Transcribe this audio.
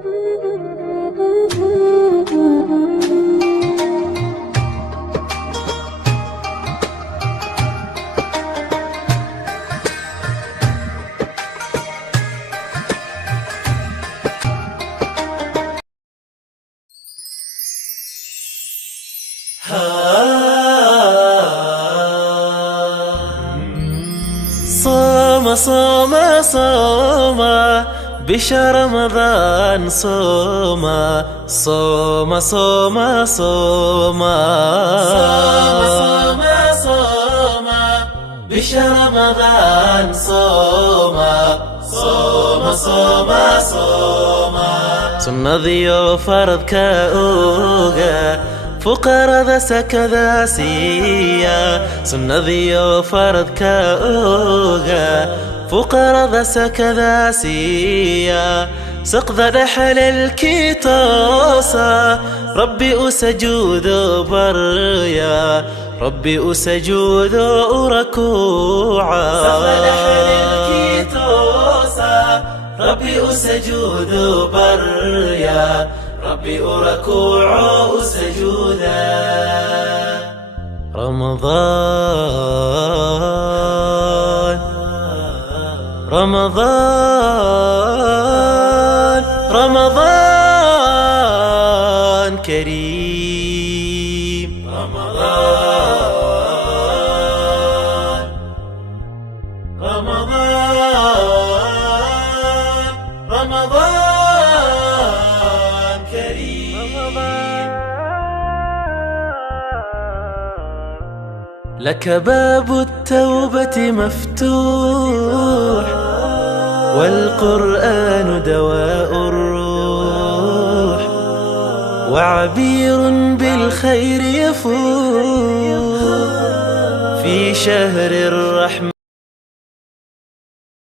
صوم صوم صوم بشهر رمضان صوم صوم صوم صوم صوم صوم بشهر رمضان صوم صوم صوم صوم سنذيو فرض كأوغا فقر ذا سكذا سيا سنذيو فرض كأوغا فقر ذا سكذا سيا سقذ رحل الكيتوسا ربي أسجود بريا ربي أسجود ركوعا سقذ رحل الكيتوسا ربي أسجود بريا ربي أركوع سجودا رمضان رمضان رمضان كريم رمضان رمضان رمضان كريم لك باب التوبة مفتوح والقرآن دواء الروح وعبير بالخير يفوح في شهر الرحمة